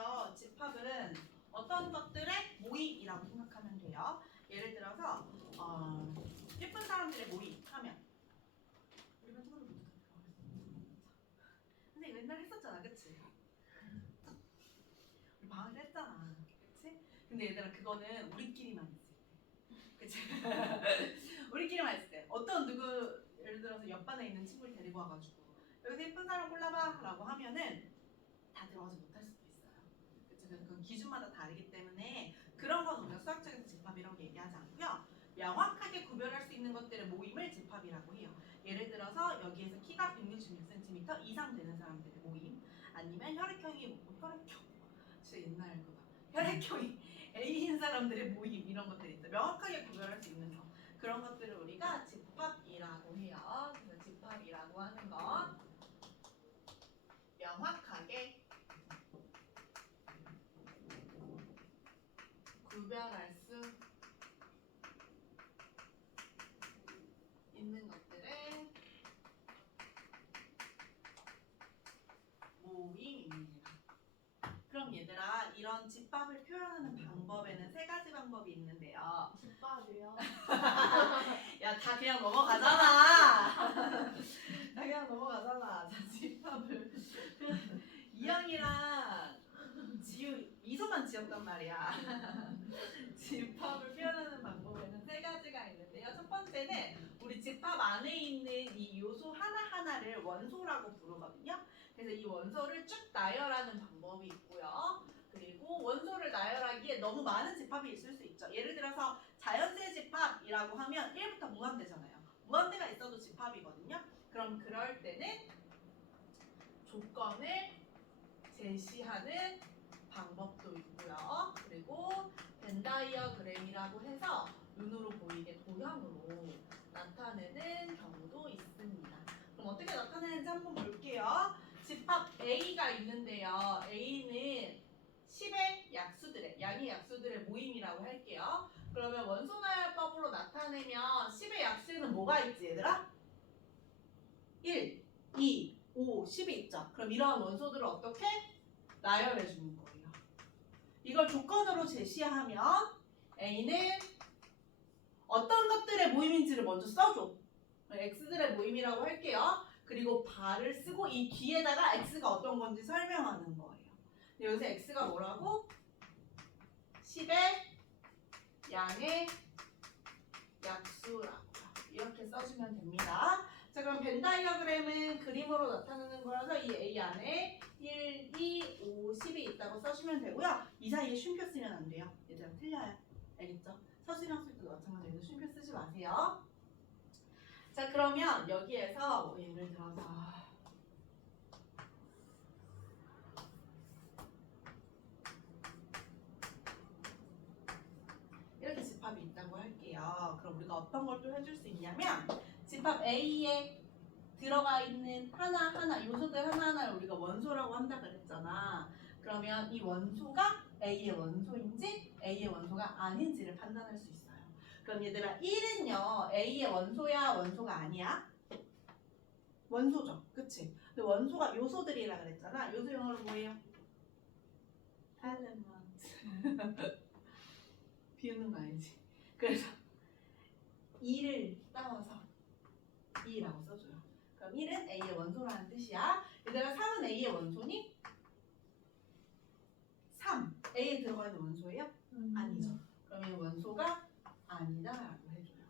집합은요. 집합은 어떤 것들의 모임이라고 생각하면 돼요. 예를 들어서 예쁜 사람들의 모임 하면 우리 반 친구들 모두 선생님 맨날 했었잖아, 그치? 우리 방학을 했잖아, 그치? 근데 얘들아 그거는 우리끼리만 했을 때, 그치? 우리끼리만 했을 때 어떤 누구 예를 들어서 옆반에 있는 친구를 데리고 와가지고 여기서 예쁜 사람 골라봐 라고 하면은 다 들어가지 못할 수도 있어요. 그치? 그건 기준마다 다르기 때문에 그런 건 우리가 수학적인 집합이라고 얘기하지 않고요. 명확하게 구별할 수 있는 것들의 모임을 집합이라고 해요. 예를 들어서 여기에서 키가 166cm 이상 되는 사람들의 모임, 아니면 혈액형이 진짜 옛날 거다. 혈액형이 A인 사람들의 모임 이런 것들이 있다. 명확하게 구별할 수 있는 거. 그런 것들을 우리가 집합이라고 해요. 그래서 집합이라고 하는 건 명확하게 구별할 수 있는 것들의 모임입니다. 그럼 얘들아 이런 집합을 표현하는 방법에는 세 가지 방법이 있는데요. 집밥이요? 야, 다 그냥 넘어가잖아. 다 그냥 넘어가잖아. 자, 집합을 이영이랑 지우 미소만 지었단 말이야. 집합을 표현하는 방법에는 세 가지가 있는데요. 첫 번째는 우리 집합 안에 있는 이 요소 하나하나를 원소라고 부르거든요. 그래서 이 원소를 쭉 나열하는 방법이 있고요. 그리고 원소를 나열하기에 너무 많은 집합이 있을 수 있죠. 예를 들어서 자연수의 집합이라고 하면 1부터 무한대잖아요. 무한대가 있어도 집합이거든요. 그럼 그럴 때는 조건을 제시하는 방법도 있고요. 그리고 벤 다이어그램이라고 해서 눈으로 보이게 도형으로 나타내는 경우도 있습니다. 그럼 어떻게 나타내는지 한번 볼게요. 집합 A가 있는데요. A는 10의 약수들의 양의 약수들의 모임이라고 할게요. 그러면 원소 나열법으로 나타내면 10의 약수에는 뭐가 있지 얘들아? 1, 2, 5, 10이 있죠. 그럼 이러한 원소들을 어떻게 나열해 주는 거예요. 이걸 조건으로 제시하면 A는 어떤 것들의 모임인지를 먼저 써줘. X들의 모임이라고 할게요. 그리고 발을 쓰고 이 뒤에다가 X가 어떤 건지 설명하는 거예요. 여기서 X가 뭐라고? 10의 양의 약수라고요. 이렇게 써주면 됩니다. 자, 그럼 벤 다이어그램은 그림으로 나타내는 거라서 이 A 안에 1, 2, 5, 10이 있다고 써주면 되고요. 이 사이에 쉼표 쓰면 안 돼요. 얘들아 틀려요. 알겠죠? 서술형 쓸 때도 마찬가지로 쉼표 쓰지 마세요. 자, 그러면 여기에서 예를 들어서 이렇게 집합이 있다고 할게요. 그럼 우리가 어떤 걸 또 해줄 수 있냐면 집합 A에 들어가 있는 하나하나 요소들 하나하나를 우리가 원소라고 한다 그랬잖아. 그러면 이 원소가 A의 원소인지 A의 원소가 아닌지를 판단할 수 있어요. 그럼 얘들아 1은요 A의 원소야 원소가 아니야? 원소죠. 그치? 근데 원소가 요소들이라 그랬잖아. 요소 영어로 뭐예요? 엘레먼트. 비우는 거 아니지? 그래서 2를 따와서 2라고 써줘요. 그럼 1은 A의 원소라는 뜻이야. 얘들아 3은 A의 원소니? 3. A에 들어가 있는 원소예요? 아니죠. 그러면 원소가 아니다라고 해줘요.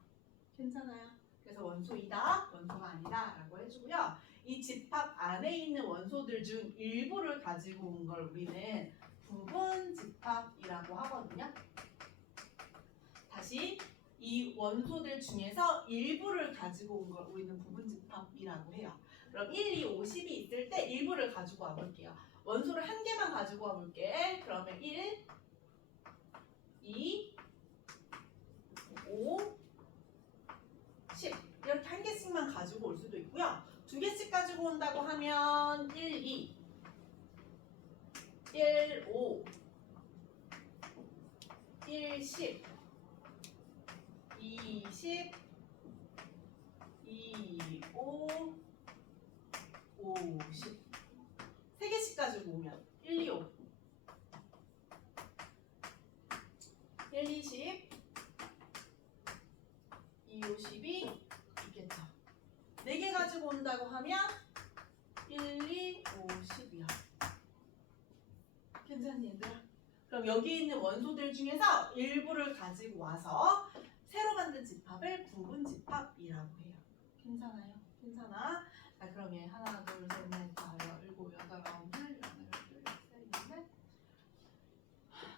괜찮아요? 그래서 원소이다, 원소가 아니다라고 해주고요. 이 집합 안에 있는 원소들 중 일부를 가지고 온 걸 우리는 부분 집합이라고 하거든요. 다시 이 원소들 중에서 일부를 가지고 온 걸 우리는 부분 집합이라고 해요. 그럼 1, 2, 5, 10이 있을 때 일부를 가지고 와볼게요. 원소를 한 개만 가지고 와볼게. 그러면 1, 2, 5, 10 이렇게 한 개씩만 가지고 올 수도 있고요. 두 개씩 가지고 온다고 하면 1, 2, 1, 5, 1, 10, 20, 2, 5, 50 세 개씩 가지고 오면 1, 2, 5 괜찮니 얘들아? 그럼 여기 있는 원소들 중에서 일부를 가지고 와서 새로 만든 집합을 부분집합이라고 해요. 괜찮아요? 괜찮아? 자 그럼 얘 하나 둘셋넷 다섯 일곱 여덟 아홉 열 열하나 열둘 열셋 열넷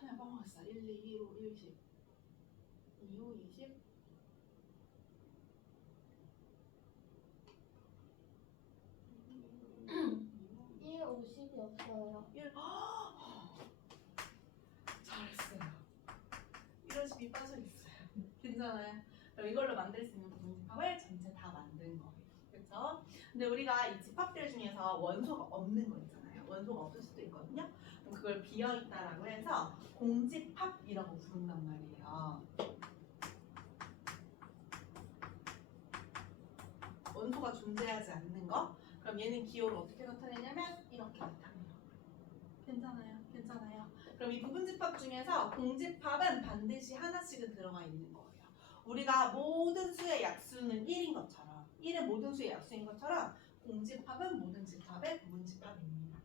내가 먹었어 1, 2, 2, 5, 20 2, 5, 20 1, 50이 없어요. 1 잘했어요. 이런 식이 빠져있어요. 괜찮아요? 그럼 이걸로 만들 수 있는 부분집합을 전체 다 만든 거예요. 그렇죠? 근데 우리가 이 집합들 중에서 원소가 없는 거 있잖아요. 원소가 없을 수도 있거든요. 그럼 그걸 비어있다라고 해서 공집합이라고 부른단 말이에요. 원소가 존재하지 않는 거. 그럼 얘는 기호를 어떻게 나타내냐면 이렇게 나타내요. 괜찮아요? 괜찮아요? 그럼 이 부분집합 중에서 공집합은 반드시 하나씩은 들어가 있는 거예요. 우리가 모든 수의 약수는 1인 것처럼 1은 모든 수의 약수인 것처럼 공집합은 모든 집합의 부분집합입니다.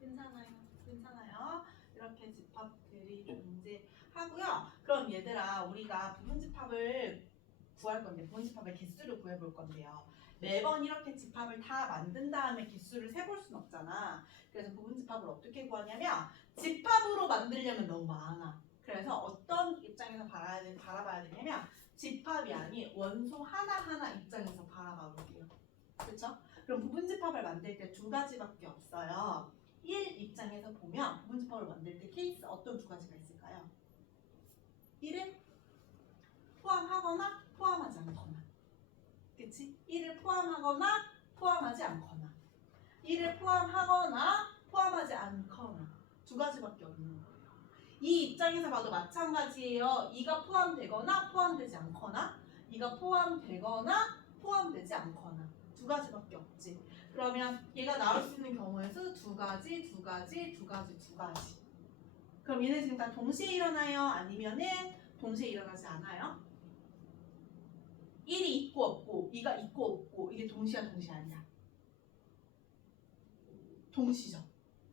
괜찮아요? 괜찮아요? 이렇게 집합들이 존재하고요. 그럼 얘들아 우리가 부분집합을 구할 건데 부분집합의 개수를 구해볼 건데요. 매번 이렇게 집합을 다 만든 다음에 개수를 세볼 순 없잖아. 그래서 부분집합을 어떻게 구하냐면 집합으로 만들려면 너무 많아. 그래서 어떤 입장에서 바라봐야 되냐면 집합이 아닌 원소 하나하나 입장에서 바라봐 볼게요. 그렇죠? 그럼 부분집합을 만들 때 두 가지밖에 없어요. 1 입장에서 보면 부분집합을 만들 때 케이스 어떤 두 가지가 있을까요? 1은 포함하거나 포함하지 않거나. 그치? 1을 포함하거나 포함하지 않거나 1을 포함하거나 포함하지 않거나 두 가지밖에 없는 거예요. 이 입장에서 봐도 마찬가지예요. 2가 포함되거나 포함되지 않거나 2가 포함되거나 포함되지 않거나 두 가지밖에 없지. 그러면 얘가 나올 수 있는 경우의 수 두 가지, 두 가지, 두 가지, 두 가지. 그럼 얘네 지금 다 동시에 일어나요? 아니면은 동시에 일어나지 않아요? 1이 있고 없고 2가 있고 없고 이게 동시야 동시 아니야? 동시죠.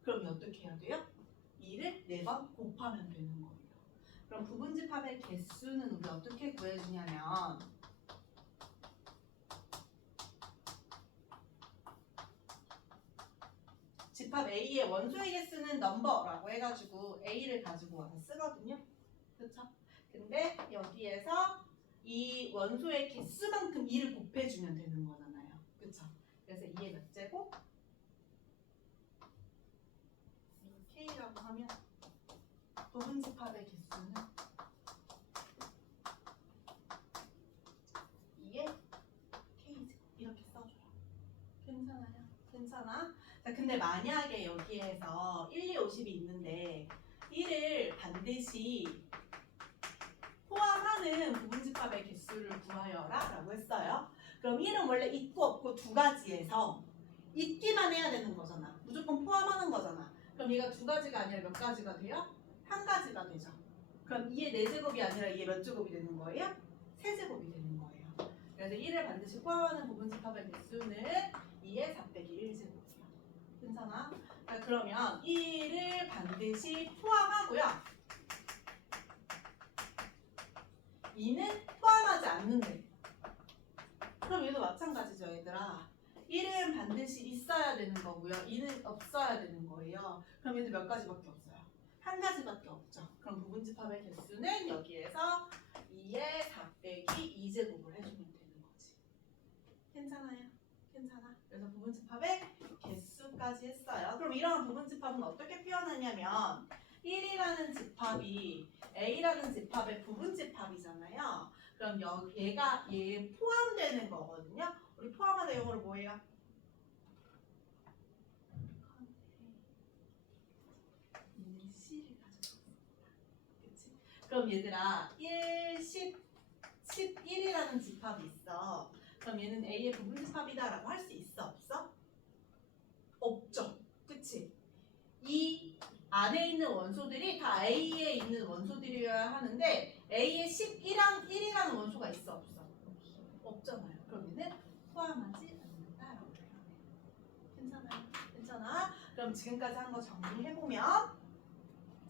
그럼 어떻게 해야 돼요? 2를 4번 곱하면 되는 거예요. 그럼 부분집합의 개수는 우리 어떻게 구해주냐면 집합 A의 원소의 개수는 넘버라고 해가지고 A를 가지고 와서 쓰거든요. 그렇죠? 근데 여기에서 이 원소의 개수만큼 2를 곱해주면 되는 거잖아요. 그쵸? 그래서 2의 몇 제곱? K라고 하면 부분집합의 개수는 2의 K제곱 이렇게 써줘요. 괜찮아요? 괜찮아? 자, 근데 만약에 여기에서 1, 2, 50이 있는데 1을 반드시 포함하는 부분집합의 개수를 구하여라 라고 했어요. 그럼 1은 원래 있고 없고 두 가지에서 있기만 해야 되는 거잖아. 무조건 포함하는 거잖아. 그럼 얘가 두 가지가 아니라 몇 가지가 돼요? 한 가지가 되죠. 그럼 2의 4제곱이 아니라 2의 몇 제곱이 되는 거예요? 3제곱이 되는 거예요. 그래서 1을 반드시 포함하는 부분집합의 개수는 2의 4 빼기 1제곱이에요. 괜찮아? 자, 그러면 1을 반드시 포함하고요. 2는 포함하지 않는데 그럼 얘도 마찬가지죠 얘들아. 1은 반드시 있어야 되는 거고요. 2는 없어야 되는 거예요. 그럼 얘도 몇 가지밖에 없어요? 한 가지밖에 없죠. 그럼 부분집합의 개수는 여기에서 2의 4 빼기 2제곱을 해주면 되는 거지. 괜찮아요? 괜찮아? 그래서 부분집합의 개수까지 했어요. 그럼 이러한 부분집합은 어떻게 표현하냐면 1이라는 집합이 A라는 집합의 부분집합이잖아요. 그럼 얘 포함되는 거거든요. 우리 포함하다 영어로 뭐예요? C를 가져왔습니다. 그치? 그럼 얘들아 1, 10, 11이라는 집합이 있어. 그럼 얘는 A의 부분집합이다라고 할 수 있어? 없어? 없죠. 그치? 이 안에 있는 원소들이 다 A에 있는 원소들이어야 하는데 A에 1이라는 원소가 있어? 없어? 없잖아요. 그럼 얘는 포함하지 않는다라고 표현해요. 괜찮아요? 괜찮아? 그럼 지금까지 한 거 정리해보면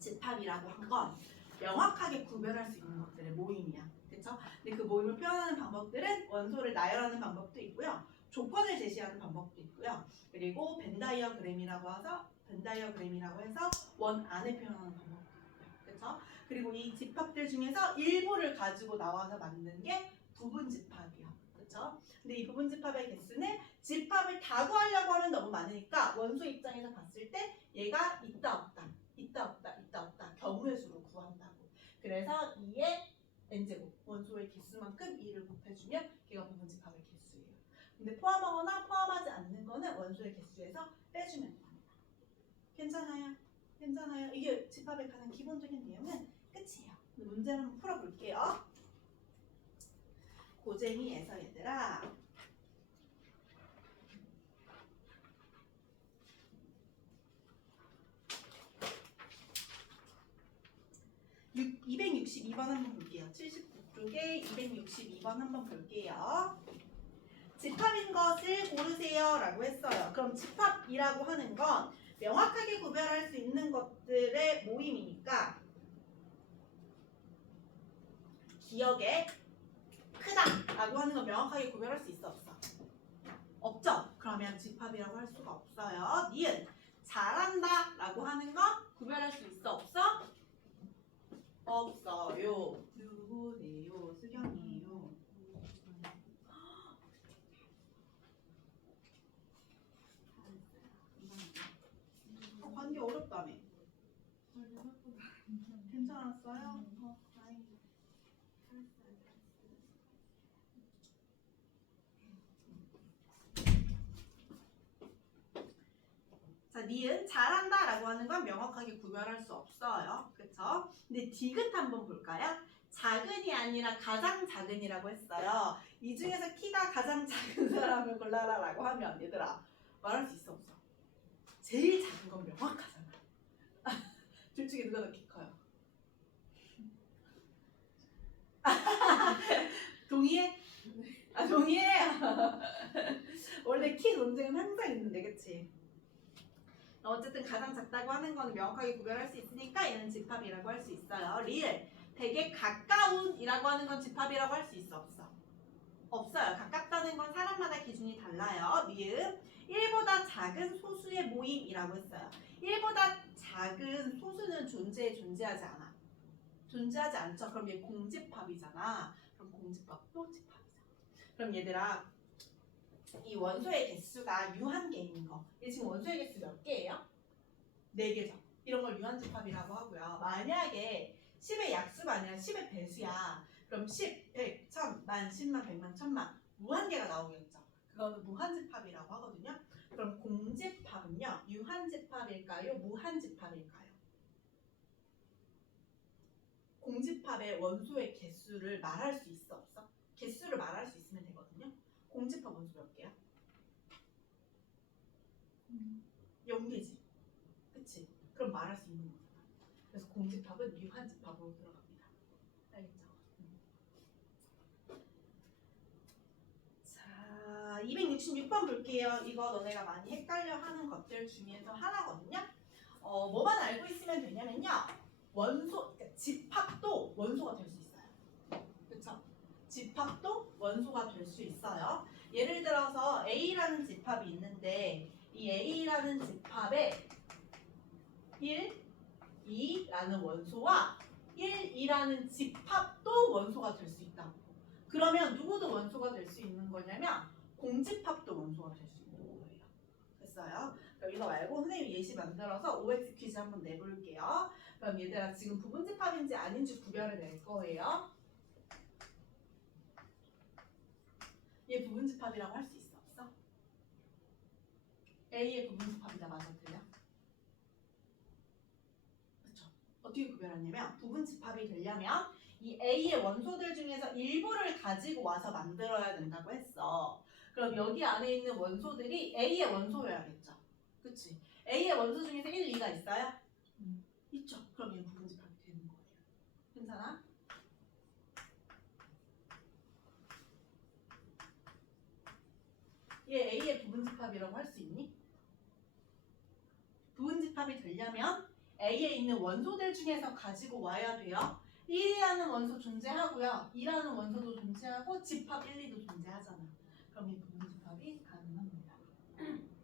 집합이라고 한 건 명확하게 구별할 수 있는 것들의 모임이야. 그쵸? 근데 그 모임을 표현하는 방법들은 원소를 나열하는 방법도 있고요. 조건을 제시하는 방법도 있고요. 그리고 벤 다이어그램이라고 해서 원 안에 표현하는 방법도 있고요. 그쵸? 그리고 이 집합들 중에서 일부를 가지고 나와서 만든 게 부분 집합이요. 그쵸? 근데 이 부분 집합의 개수는 집합을 다 구하려고 하면 너무 많으니까 원소 입장에서 봤을 때 얘가 있다 없다 경우의 수로 구한다고. 그래서 2의 n제곱 원소의 개수만큼 2를 곱해주면 걔가 부분 집합의 개수예요. 근데 포함하거나 포함하지 않는 거는 원소의 개수에서 빼주면 됩니다. 괜찮아요? 괜찮아요? 이게 집합의 가장 기본적인 내용은 끝이에요. 문제를 한번 풀어볼게요. 고쟁이에서 얘들아 262번 한번 볼게요. 79쪽에 262번 한번 볼게요. 집합인 것을 고르세요 라고 했어요. 그럼 집합이라고 하는 건 명확하게 구별할 수 있는 것들의 모임이니까 기억에 크다 라고 하는 건 명확하게 구별할 수 있어 없어? 없죠? 그러면 집합이라고 할 수가 없어요. 니은 잘한다 라고 하는 건 구별할 수 있어 없어? 없어요. 누구세요? 수경이에요. 관계 어렵다며. 괜찮았어요? 다행이다. 자, 니은 잘한다 라고 하는 건 명확하게 구별할 수 없어요. 그쵸? 근데 디귿 한번 볼까요? 작은이 아니라 가장 작은이라고 했어요. 이 중에서 키가 가장 작은 사람을 골라라 라고 하면 얘들아 말할 수 있어 없어? 제일 작은 건 명확하잖아. 둘 중에 누가 더 키 커요? 동의해? 아 동의해? 원래 키 논쟁은 항상 있는데 그치? 어쨌든 가장 작다고 하는 건 명확하게 구별할 수 있으니까 얘는 집합이라고 할 수 있어요. 리을 되게 가까운이라고 하는 건 집합이라고 할 수 있어 없어? 없어요. 가깝다는 건 사람마다 기준이 달라요. 미음 1보다 작은 소수의 모임이라고 했어요. 1보다 작은 소수는 존재하지 않아. 존재하지 않죠. 그럼 얘 공집합이잖아. 그럼 공집합도 집합이잖아. 그럼 얘들아 이 원소의 개수가 유한계인 거. 얘 지금 원소의 개수 몇 개예요? 4개죠. 이런 걸 유한집합이라고 하고요. 만약에 10의 약수가 아니라 10의 배수야. 그럼 10, 100, 1000, 만, 10만, 100만, 1000만 무한계가 나오겠죠. 그거는 무한집합이라고 하거든요. 그럼 공집합은요. 유한집합일까요? 무한집합일까요? 공집합의 원소의 개수를 말할 수 있어 없어? 개수를 말할 수 있으면 되거든요. 공집합 원소 몇 개야? 0개지. 그치? 그럼 말할 수 있는 거잖아. 그래서 공집합은 유한집합으로 들어갑니다. 알겠죠? 자, 266번 볼게요. 이거 너네가 많이 헷갈려하는 것들 중에서 하나거든요. 뭐만 알고 있으면 되냐면요. 원소, 그러니까 집합도 원소가 될 수 있어요. 그쵸? 집합도 원소가 될 수 있어요. 예를 들어서 A라는 집합이 있는데 이 A라는 집합에 1, 2라는 원소와 1, 2라는 집합도 원소가 될 수 있다. 그러면 누구도 원소가 될 수 있는 거냐면 공집합도 원소가 될 수 있는 거예요. 됐어요? 그럼 이거 말고 선생님이 예시 만들어서 OX 퀴즈 한번 내볼게요. 그럼 얘들아 지금 부분집합인지 아닌지 구별을 낼 거예요. 얘 부분집합이라고 할 수 있어 없어? A의 부분집합이다 맞아 틀려? 그쵸? 어떻게 구별하냐면 부분집합이 되려면 이 A의 원소들 중에서 일부를 가지고 와서 만들어야 된다고 했어. 그럼 여기 안에 있는 원소들이 A의 원소여야겠죠? 그치? A의 원소 중에서 1, 2가 있어요? 있죠? 그럼 얘는 부분집합이 되는 거예요. 괜찮아? 얘 A의 부분집합이라고 할 수 있니? 부분집합이 되려면 A에 있는 원소들 중에서 가지고 와야 돼요. 1이라는 원소 존재하고요. 2라는 원소도 존재하고 집합 1, 2도 존재하잖아. 그럼 이 부분집합이 가능합니다.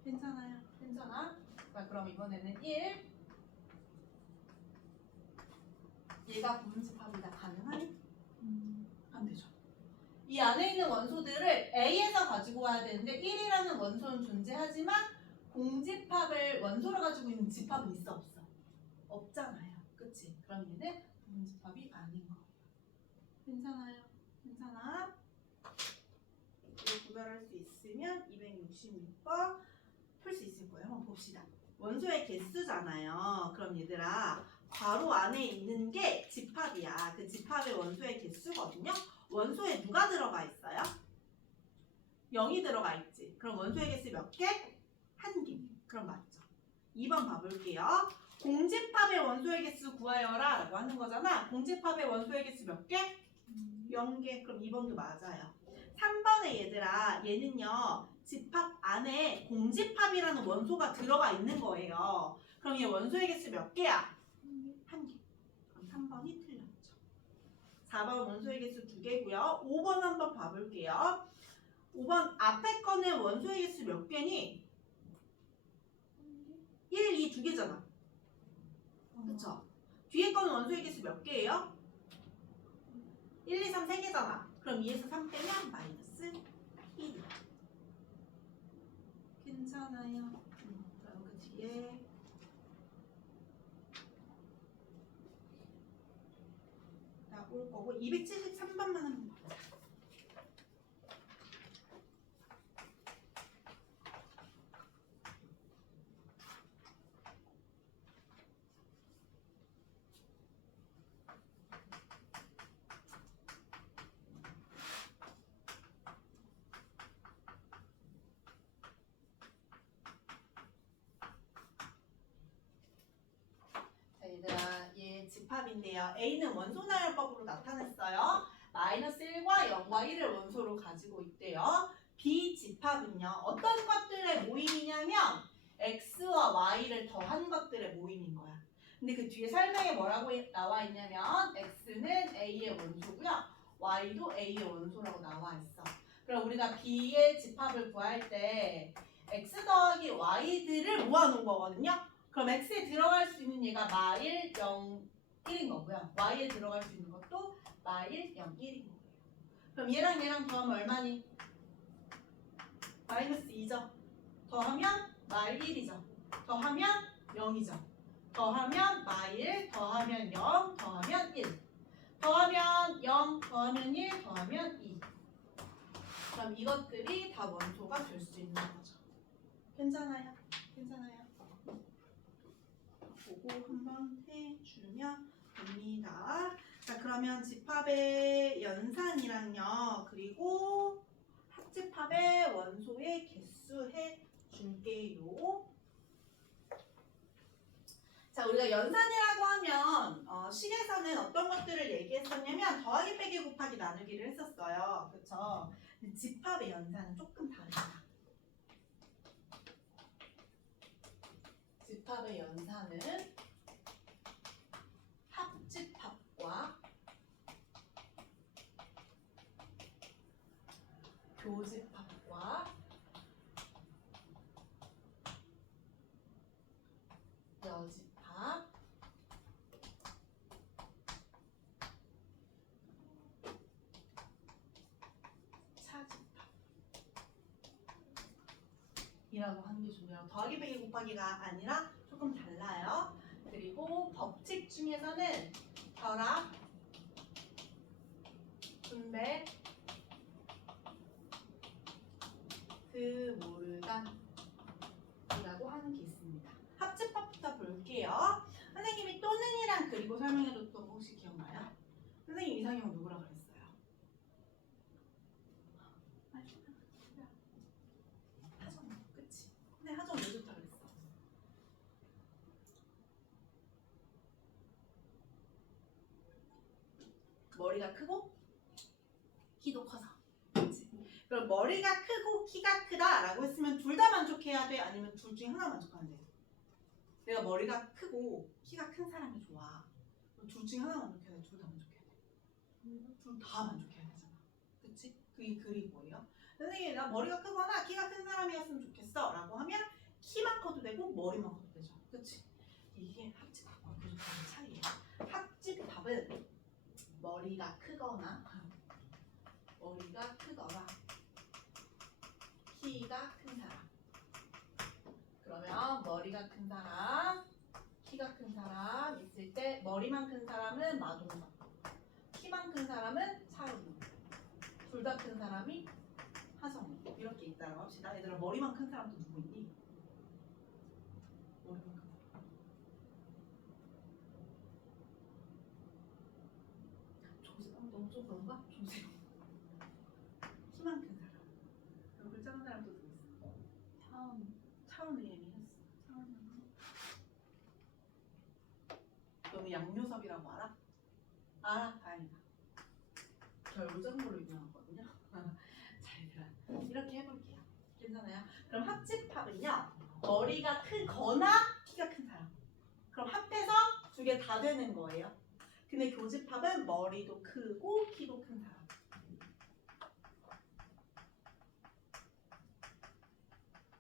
괜찮아요? 괜찮아? 자, 그럼 이번에는 1. 얘가 부분집합이다. 가능하니? 안 되죠. 이 안에 있는 원소들을 A에서 가지고 와야 되는데 1이라는 원소는 존재하지만 공집합을 원소로 가지고 있는 집합은 있어 없어? 없잖아요. 그치? 그럼 얘는 부분집합이 아닌 거예요. 괜찮아요? 괜찮아? 이거 구별할 수 있으면 266번 풀 수 있을 거예요. 한번 봅시다. 원소의 개수잖아요. 그럼 얘들아 괄호 안에 있는 게 집합이야. 그 집합의 원소의 개수거든요. 원소에 누가 들어가 있어요? 0이 들어가 있지. 그럼 원소의 개수 몇 개? 1개. 그럼 맞죠. 2번 봐볼게요. 공집합의 원소의 개수 구하여라 라고 하는 거잖아. 공집합의 원소의 개수 몇 개? 0개. 그럼 2번도 맞아요. 3번에 얘들아 얘는요. 집합 안에 공집합이라는 원소가 들어가 있는 거예요. 그럼 얘 원소의 개수 몇 개야? 1개. 그럼 3번이 틀렸죠. 4번 원소의 개수 2개고요. 5번 한번 봐볼게요. 5번 앞에 거는 원소의 개수 몇 개니? 1, 2, 2개잖아. 그쵸? 뒤에 거는 원소의 개수 몇 개예요? 1, 2, 3, 3개잖아. 그럼 2에서 3 빼면 마이너스 1. 괜찮아요. 그럼 그 뒤에 올 거고 273번만 한번 보자. 자, 얘들아, 얘 집합인데요. A는 원소 나열법으로 나타냈어요. 마이너스 1과 0과 1을 원소로 가지고 있대요. B 집합은요. 어떤 것들의 모임이냐면 X와 Y를 더한 것들의 모임인 거야. 근데 그 뒤에 설명에 뭐라고 나와 있냐면 X는 A의 원소고요. Y도 A의 원소라고 나와 있어. 그럼 우리가 B의 집합을 구할 때 X 더하기 Y들을 모아놓은 거거든요. 그럼 X에 들어갈 수 있는 얘가 마일 0, 1인 거고요. Y에 들어갈 수 있는 것도 마일 0, 1인 거예요. 그럼 얘랑 더하면 얼마니? 마이너스 2죠. 더하면 마일 1이죠. 더하면 0이죠. 더하면 마일, 더하면 0, 더하면 1. 더하면 0, 더하면 1, 더하면 2. 그럼 이것들이 다 원소가 될 수 있는 거죠. 괜찮아요? 괜찮아요? 보고 한번 해주면 됩니다. 자, 그러면 집합의 연산이랑요. 그리고 합집합의 원소의 개수 해줄게요. 자, 우리가 연산이라고 하면 식에서는 어떤 것들을 얘기했었냐면 더하기 빼기 곱하기 나누기를 했었어요. 그렇죠? 근데 집합의 연산은 조금 다르다. 집합의 연산은 합집합과 교집합과 여집합, 차집합이라고 하는 게 중요해요. 더하기 빼기 곱하기가 아니라 조금 달라요. 그리고 법칙 중에서는 결합, 분배, 드모르간이라고 하는 게 있습니다. 합집합부터 볼게요. 선생님이 또는이랑 그리고 설명해줬던 거 혹시 기억나요? 선생님 이상형 누구라 그랬어요? 하정, 그치? 근데 하정 왜 좋다 그랬어? 머리가 크고 키도 커서. 그치? 그럼 머리가 크고 키가 크다라고 했으면 둘 다 만족해야 돼? 아니면 둘 중에 하나 만족하면 돼? 내가 머리가 크고 키가 큰 사람이 좋아. 그럼 둘 중에 하나 만족해야 돼? 둘 다 만족해야 돼? 둘 다 만족해야 되잖아. 그치? 그게 그리고예요. 선생님 나 머리가 크거나 키가 큰 사람이었으면 좋겠어 라고 하면 키만 커도 되고 머리만 커도 되죠. 그치? 이게 합집합과 교집합의 차이예요. 합집합은 머리가 크거나 키가 큰 사람. 그러면 머리가 큰 사람, 키가 큰 사람 있을 때 머리만 큰 사람은 마동석, 키만 큰 사람은 차은우, 둘 다 큰 사람이 하정우. 이렇게 있다고 합시다. 얘들아 머리만 큰 사람 또 누구 있니? 머리만 큰 사람. 너무 좀 그런가? 조세요. 키만 큰 사람. 그럼 글 작은 사람 또 누구 있어? 차은우 얘기했어. 차은우. 너는 양요섭이라고 알아? 알아? 다행이다. 결부전으로 유명하거든요. 자, 얘들아 이렇게 해볼게요. 괜찮아요? 그럼 합집합은요 머리가 크거나 키가 큰 사람. 그럼 합해서 두 개 다 되는 거예요. 근데 교집합은 머리도 크고 키도 큰 사람.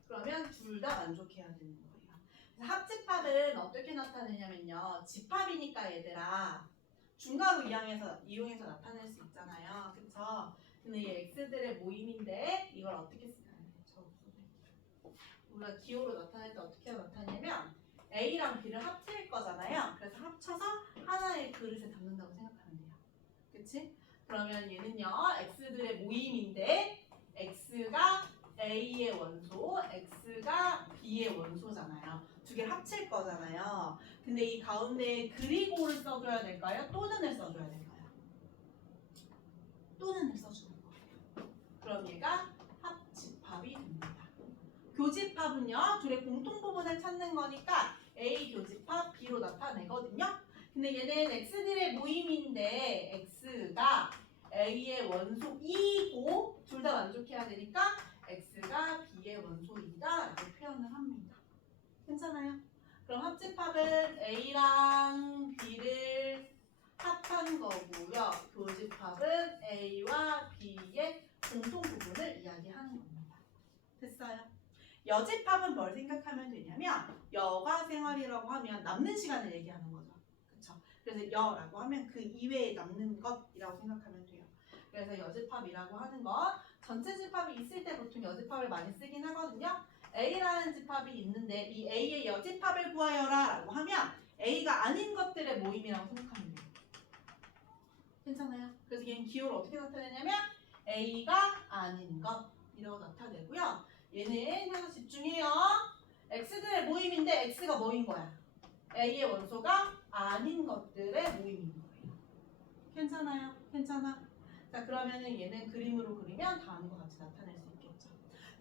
그러면 둘 다 만족해야 되는 거예요. 그래서 합집합은 어떻게 나타내냐면요. 집합이니까 얘들아 중괄호 이용해서 나타낼 수 있잖아요. 그쵸? 근데 이 x들의 모임인데 이걸 어떻게 쓰냐? 우리가 기호로 나타낼 때 어떻게 나타내냐면 a랑 b를 합칠 거잖아요. 그래서 합쳐서 하나의 그릇에 담는다고 생각하면 돼요. 그치? 그러면 얘는요. x들의 모임인데 x가 a의 원소, x가 b의 원소잖아요. 두 개 합칠 거잖아요. 근데 이 가운데에 그리고를 써줘야 될까요? 또는을 써줘야 될까요? 또는을 써주는 거예요. 그럼 얘가 합집합이 됩니다. 교집합은요. 둘의 공통 부분을 찾는 거니까 A 교집합 B로 나타내거든요. 근데 얘는 x들의 모임인데 x가 A의 원소이고 둘 다 만족해야 되니까 x가 B의 원소이다 라고 표현을 합니다. 괜찮아요? 그럼 합집합은 A랑 B를 합한 거고요. 교집합은 A와 B의 공통 부분을 이야기하는 겁니다. 됐어요? 여집합은 뭘 생각하면 되냐면 여가 생활이라고 하면 남는 시간을 얘기하는 거죠. 그쵸? 그래서 여라고 하면 그 이외에 남는 것이라고 생각하면 돼요. 그래서 여집합이라고 하는 건 전체 집합이 있을 때 보통 여집합을 많이 쓰긴 하거든요. A라는 집합이 있는데 이 A의 여집합을 구하여라 라고 하면 A가 아닌 것들의 모임이라고 생각하면 돼요. 괜찮아요? 그래서 얘는 기호를 어떻게 나타내냐면 A가 아닌 것이라고 나타내고요. 얘는 하나 집중해요. X들의 모임인데 X가 뭐인 거야? A의 원소가 아닌 것들의 모임인 거예요. 괜찮아요? 괜찮아? 자 그러면은 얘는 그림으로 그리면 다음과 같이 나타낼 수 있겠죠.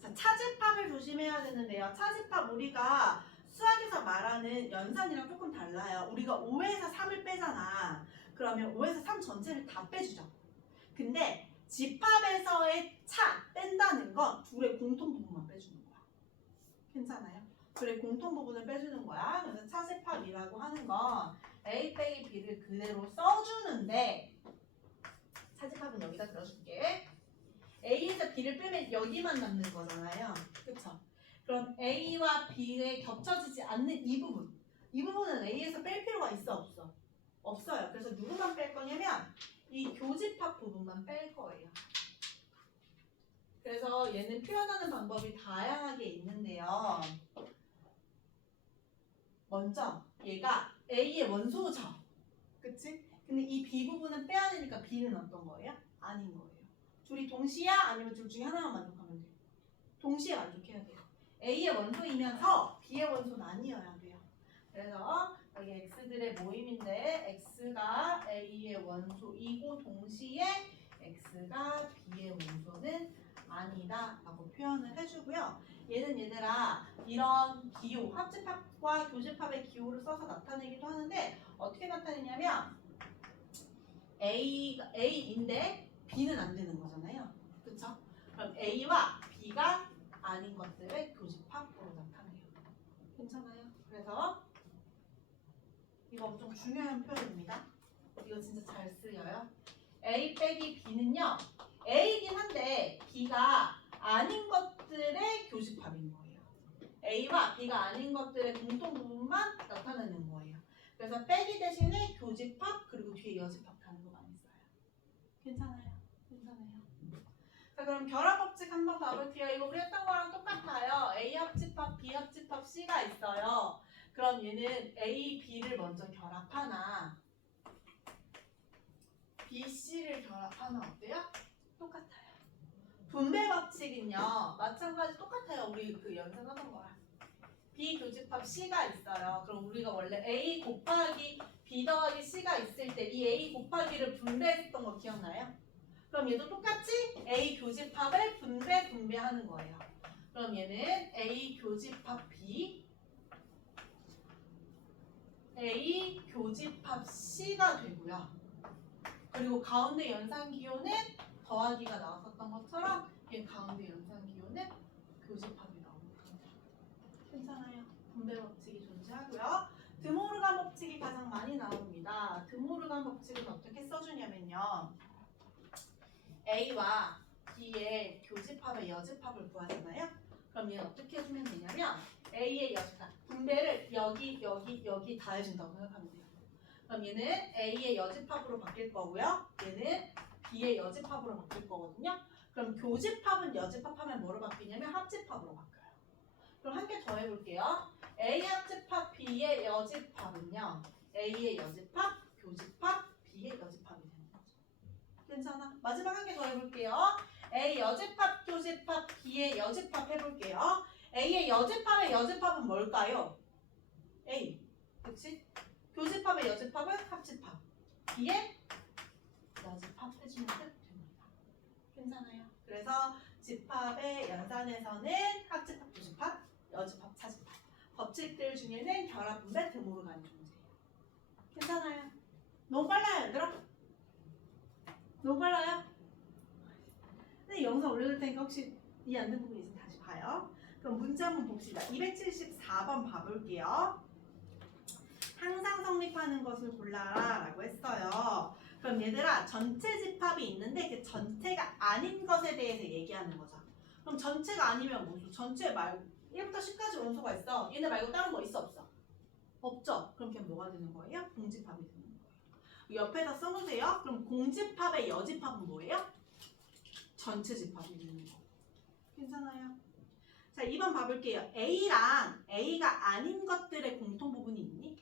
자 차집합을 조심해야 되는데요. 차집합 우리가 수학에서 말하는 연산이랑 조금 달라요. 우리가 5에서 3을 빼잖아. 그러면 5에서 3 전체를 다 빼주죠. 근데 집합에서의 차 뺀다는 건 둘의 공통 부분만 빼주는 거야. 괜찮아요? 둘의 공통 부분을 빼주는 거야. 그래서 차집합이라고 하는 건 A 빼기 B를 그대로 써주는데 차집합은 여기다 들어줄게. A에서 B를 빼면 여기만 남는 거잖아요. 그쵸? 그럼 A와 B에 겹쳐지지 않는 이 부분은 A에서 뺄 필요가 있어 없어? 없어요. 그래서 누구만 뺄 거냐면 이 교집합 부분만 뺄 거예요. 그래서 얘는 표현하는 방법이 다양하게 있는데요. 먼저 얘가 A의 원소죠. 그치? 근데 이 B 부분은 빼야 되니까 B는 어떤 거예요? 아닌 거예요. 둘이 동시야? 아니면 둘 중에 하나만 만족하면 돼요? 동시에 만족해야 돼요. A의 원소이면서 B의 원소는 아니어야 돼요. 그래서 여기 X들의 모임인데 X가 A의 원소이고 동시에 X가 B의 원소는 아니다 라고 표현을 해주고요. 얘는 얘들아 이런 기호, 합집합과 교집합의 기호를 써서 나타내기도 하는데 어떻게 나타내냐면 A인데 B는 안 되는 거잖아요. 그쵸? 그럼 A와 B가 아닌 것들의 교집합으로 나타내요. 괜찮아요? 그래서 이거 엄청 중요한 표현입니다. 이거 진짜 잘 쓰여요. A 빼기 B는요. A이긴 한데 B가 아닌 것들의 교집합인 거예요. A와 B가 아닌 것들의 공통 부분만 나타내는 거예요. 그래서 빼기 대신에 교집합 그리고 뒤에 여집합 하는 거 많이 써요. 괜찮아요? 괜찮아요. 자 그럼 결합법칙 한번 봐볼게요. 이거 우리 했던 거랑 똑같아요. A 합집합, B 합집합, C가 있어요. 그럼 얘는 A, B를 먼저 결합하나 B, C를 결합하나 어때요? 똑같아요. 분배 법칙은요. 마찬가지 똑같아요. 우리 그 연습하던 거랑. B 교집합 C가 있어요. 그럼 우리가 원래 A 곱하기 B 더하기 C가 있을 때 이 A 곱하기를 분배했던 거 기억나요? 그럼 얘도 똑같이 A 교집합을 분배하는 거예요. 그럼 얘는 A 교집합 B, A 교집합 C가 되고요. 그리고 가운데 연산기호는 더하기가 나왔었던 것처럼 얘 가운데 연산기호는 교집합이 나옵니다. 괜찮아요. 분배 법칙이 존재하고요. 드모르간 법칙이 가장 많이 나옵니다. 드모르간 법칙은 어떻게 써주냐면요. A와 B의 교집합의 여집합을 구하잖아요. 그럼 얘는 어떻게 해주면 되냐면 A의 여집합, 분배를 여기 다 해준다고 생각하면 돼요. 그럼 얘는 A의 여집합으로 바뀔 거고요. 얘는 B의 여집합으로 바뀔 거거든요. 그럼 교집합은 여집합하면 뭐로 바뀌냐면 합집합으로 바뀌어요. 그럼 한 개 더 해볼게요. A 합집합 B의 여집합은요. A의 여집합, 교집합, B의 여집합이 되는 거죠. 괜찮아? 마지막 한 개 더 해볼게요. A 여집합, 교집합, B의 여집합 해볼게요. A의 여집합의 여집합은 뭘까요? A. 그치? 교집합의 여집합은 합집합. B의 여집합 해주면 끝 됩니다. 괜찮아요? 그래서 집합의 연산에서는 합집합, 교집합, 여집합, 차집합. 법칙들 중에는 결합, 분배, 드모르간이 존재해요. 괜찮아요? 너무 빨라요, 얘들아? 너무 빨라요? 근데 영상 올려둘 테니까 혹시 이해 안 된 부분 있으면 다시 봐요. 그럼 문제 한번 봅시다. 274번 봐볼게요. 항상 성립하는 것을 골라라 라고 했어요. 그럼 얘들아 전체 집합이 있는데 그 전체가 아닌 것에 대해서 얘기하는 거죠. 그럼 전체가 아니면 무슨 전체 말고 1부터 10까지 원소가 있어. 얘네 말고 다른 거 있어 없어? 없죠. 그럼 걔는 뭐가 되는 거예요? 공집합이 되는 거예요. 옆에다 써보세요. 그럼 공집합의 여집합은 뭐예요? 전체 집합이 되는 거. 괜찮아요? 자 2번 봐볼게요. A랑 A가 아닌 것들의 공통 부분이 있니?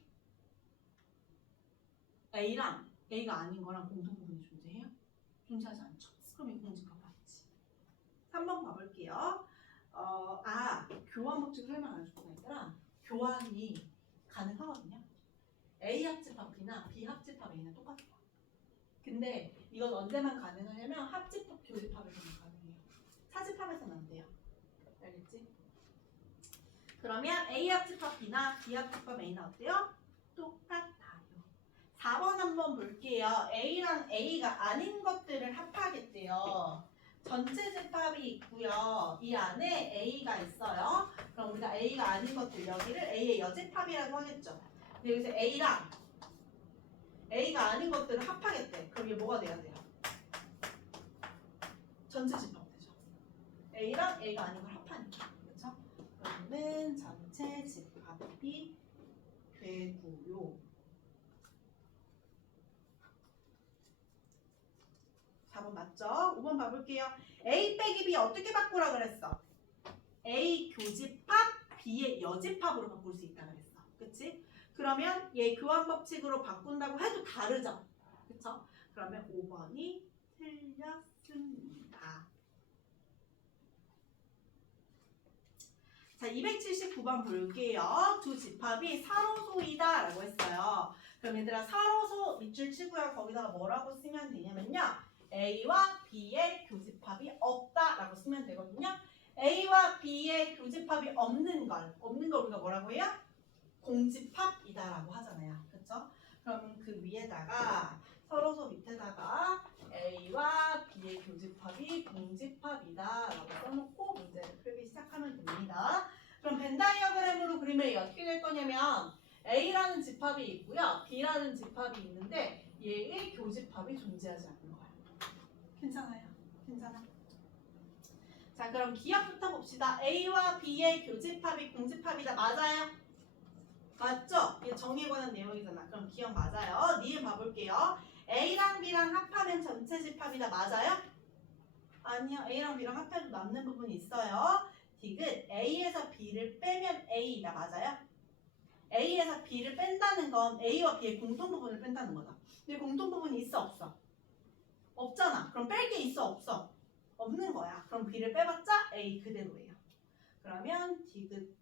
A랑 A가 아닌 거랑 공통 부분이 존재해요? 존재하지 않죠. 그럼 이 공집합 맞지. 3번 봐볼게요. 교환 법칙 설명 안 해줄 거니까 교환이 가능하거든요. A 합집합 B나 B 합집합 A는 똑같아요. 근데 이건 언제만 가능하냐면 합집합 교집합에서만 가능해요. 차집합에서는 안 돼요. 알겠지? 그러면 A 합집합 B나 B 합집합 A는 어때요? 똑같아요. 4번 한번 볼게요. A랑 A가 아닌 것들을 합하겠대요. 전체 집합이 있고요. 이 안에 A가 있어요. 그럼 우리가 A가 아닌 것들 여기를 A의 여집합이라고 하겠죠. 근데 여기서 A랑 A가 아닌 것들을 합하겠대. 그럼 이게 뭐가 돼야 돼요? 전체 집합 되죠. A랑 A가 아닌 걸 합하니까. 그렇죠? 그러면 전체 집합이 되고요. 4번 맞죠? 5번 봐볼게요. A 빼기 B 어떻게 바꾸라 그랬어? A 교집합 B의 여집합으로 바꿀 수 있다 그랬어. 그치? 그러면 얘 교환 법칙으로 바꾼다고 해도 다르죠? 그쵸? 그러면 5번이 틀렸습니다. 자, 279번 볼게요. 두 집합이 사로소이다 라고 했어요. 그럼 얘들아 사로소 밑줄 치고요. 거기다가 뭐라고 쓰면 되냐면요. A와 B의 교집합이 없다 라고 쓰면 되거든요. A와 B의 교집합이 없는 걸 우리가 뭐라고 해요? 공집합이다 라고 하잖아요. 그쵸? 그럼 그 위에다가 서로소 밑에다가 A와 B의 교집합이 공집합이다 라고 써놓고 문제를 풀기 시작하면 됩니다. 그럼 벤 다이어그램으로 그리면 어떻게 될 거냐면 A라는 집합이 있고요. B라는 집합이 있는데 얘의 교집합이 존재하지 않는 거야. 괜찮아요? 괜찮아? 자, 그럼 기억부터 봅시다. A와 B의 교집합이 공집합이다. 맞아요? 맞죠? 이게 정의에 관한 내용이잖아. 그럼 기억 맞아요. 니은 봐볼게요. A랑 B랑 합하면 전체 집합이다. 맞아요? 아니요. A랑 B랑 합해도 남는 부분이 있어요. 디귿 A에서 B를 빼면 A다. 맞아요? A에서 B를 뺀다는 건 A와 B의 공통 부분을 뺀다는 거다. 근데 공통 부분이 있어 없어? 없잖아. 그럼 뺄 게 있어 없어? 없는 거야. 그럼 B를 빼봤자 A 그대로예요. 그러면 디귿은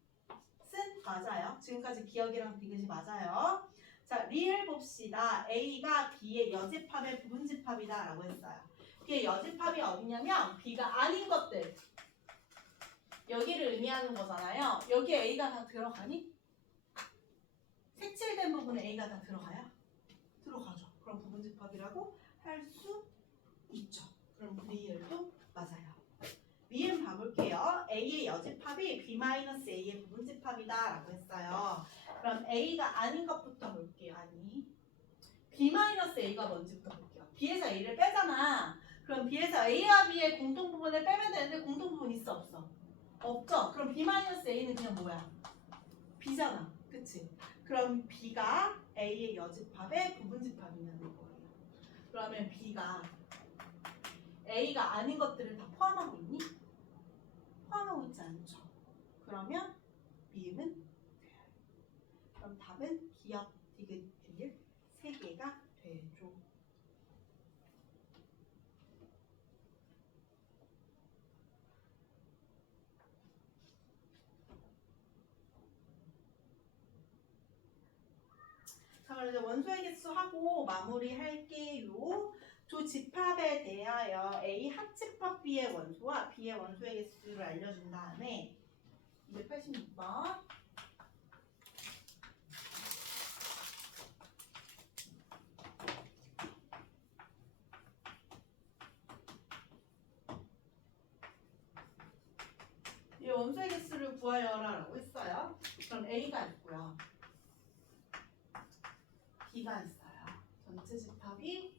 맞아요. 지금까지 기억이랑 디귿이 맞아요. 자, 리을 봅시다. A가 B의 여집합의 부분집합이다 라고 했어요. B의 여집합이 어디냐면 B가 아닌 것들. 여기를 의미하는 거잖아요. 여기에 A가 다 들어가니? 색칠된 부분에 A가 다 들어가요? 들어가죠. 그럼 부분집합이라고 할 수 있죠. 그럼 리을도 맞아요. 미음 봐볼게요. A의 여집합이 B-A의 부분집합이다 라고 했어요. 그럼 A가 아닌 것부터 볼게요. 아니 B-A가 뭔지부터 볼게요. B에서 A를 빼잖아. 그럼 B에서 A와 B의 공통 부분을 빼면 되는데 공통 부분 있어 없어? 없죠. 그럼 B-A는 그냥 뭐야? B잖아. 그치? 그럼 B가 A의 여집합의 부분집합이냐는 거예요. 그러면 B가 A가 아닌 것들을 다 포함하고 있니? 포함하고 있지 않죠. 그러면 미음은 돼요. 그럼 답은 기역, 디귿, 리을 3개가 되죠. 자, 그럼 이제 원소의 개수하고 마무리할게요. 두 집합에 대하여 A 합집합 B의 원소와 B의 원소의 개수를 알려준 다음에 286번 이 원소의 개수를 구하여라라고 했어요. 그럼 A가 있고요. B가 있어요. 전체 집합이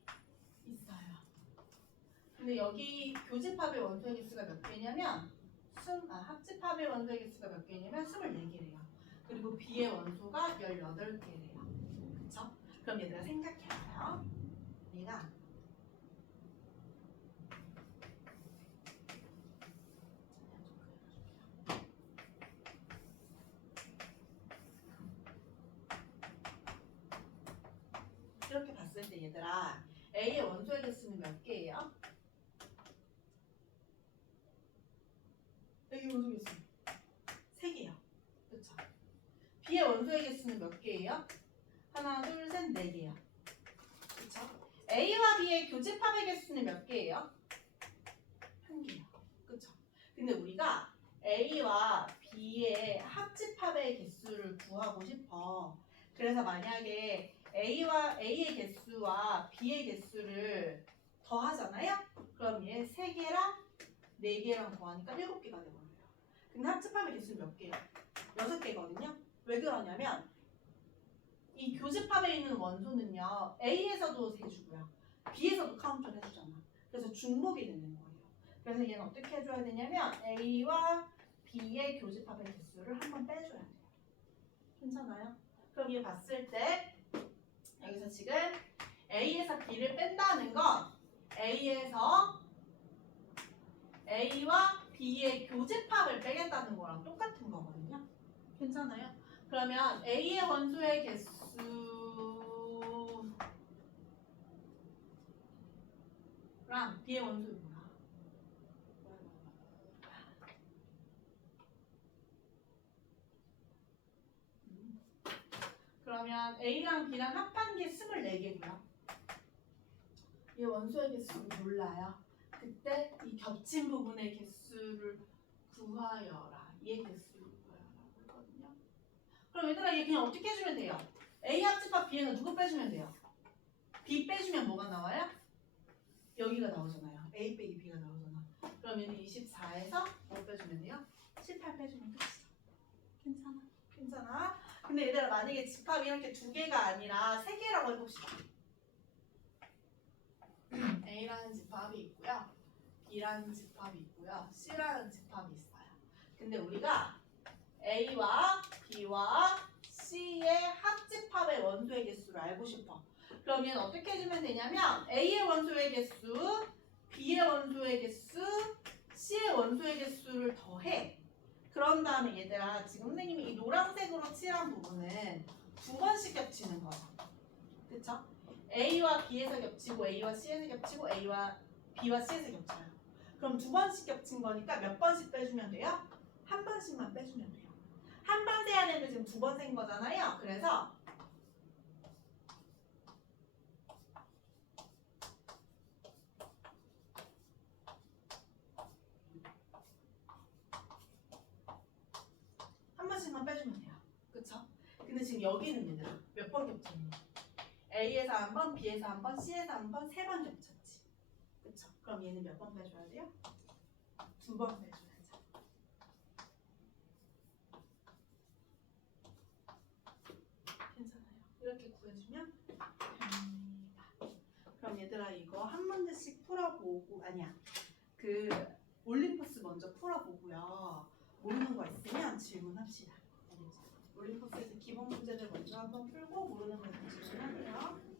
있어요. 근데 여기 교집합의 원소의 개수가 몇 개냐면 합집합의 원소의 개수가 몇 개냐면 24개래요. 그리고 B의 원소가 18개래요. 그쵸? 그럼 얘들아 생각해봐요. 우리가 이렇게 봤을 때 얘들아 A의 원소의 개수는 몇 개예요? A의 원소의 개수 3개요. 그쵸? B의 원소의 개수는 몇 개예요? 하나, 둘, 셋, 4개요. 그쵸? A와 B의 교집합의 개수는 몇 개예요? 1개요. 그쵸? 근데 우리가 A와 B의 합집합의 개수를 구하고 싶어. 그래서 만약에 A의 개수와 B의 개수를 더하잖아요? 그럼 얘 3개랑 4개랑 더하니까 7개가 되거든요. 근데 합집합의 개수는 몇 개예요? 6개거든요. 왜 그러냐면 이 교집합에 있는 원소는요. A에서도 세주고요. B에서도 카운트를 해주잖아. 그래서 중복이 되는 거예요. 그래서 얘는 어떻게 해줘야 되냐면 A와 B의 교집합의 개수를 한번 빼줘야 돼요. 괜찮아요? 그럼 얘 봤을 때 여기서 지금 A에서 B를 뺀다는 건 A에서 A와 B의 교집합을 빼겠다는 거랑 똑같은 거거든요. 괜찮아요? 그러면 A의 원소의 개수랑 B의 원소의 뭐야? 그러면 A랑 B랑 합한 게 24개고요. 이 원소의 개수를 몰라요. 그때 이 겹친 부분의 개수를 구하여라. 얘 개수를 구하여라고 했거든요. 그럼 얘들아 얘 그냥 어떻게 해주면 돼요? A 합집합 B에서 누구 빼주면 돼요? B 빼주면 뭐가 나와요? 여기가 나오잖아요. A 빼기 B가 나오잖아. 그러면 24에서 뭐 빼주면 돼요? 18 빼주면 끝이죠. 괜찮아? 괜찮아? 근데 얘들아 만약에 집합이 이렇게 두 개가 아니라 세 개라고 해봅시다. A라는 집합이 있고요. B라는 집합이 있고요. C라는 집합이 있어요. 근데 우리가 A와 B와 C의 합집합의 원소의 개수를 알고 싶어. 그러면 어떻게 해주면 되냐면 A의 원소의 개수, B의 원소의 개수, C의 원소의 개수를 더해. 그런 다음에 얘들아 지금 선생님이 이 노란색으로 칠한 부분은 두 번씩 겹치는 거죠. 그쵸? A와 B에서 겹치고 A와 C에서 겹치고 A와 B와 C에서 겹쳐요. 그럼 두 번씩 겹친 거니까 몇 번씩 빼주면 돼요? 한 번씩만 빼주면 돼요. 한 번 세야 되는데 지금 두 번 센 거잖아요. 그래서 한 번씩만 빼주면 돼요. 그쵸? 근데 지금 여기는 얘들아 몇 번 겹쳤니? A에서 한 번, B에서 한 번, C에서 한 번, 세 번 겹쳤지. 그쵸? 그럼 얘는 몇 번 빼줘야 돼요? 두 번 빼줘야죠. 괜찮아요. 이렇게 구해주면 됩니다. 그럼 얘들아 이거 한 문제씩 풀어보고 아니야. 그 올림포스 먼저 풀어보고요. 모르는 거 있으면 질문합시다. 알겠죠? 올림포스에서 기본 문제들 먼저 한번 풀고 모르는 거 질문하세요.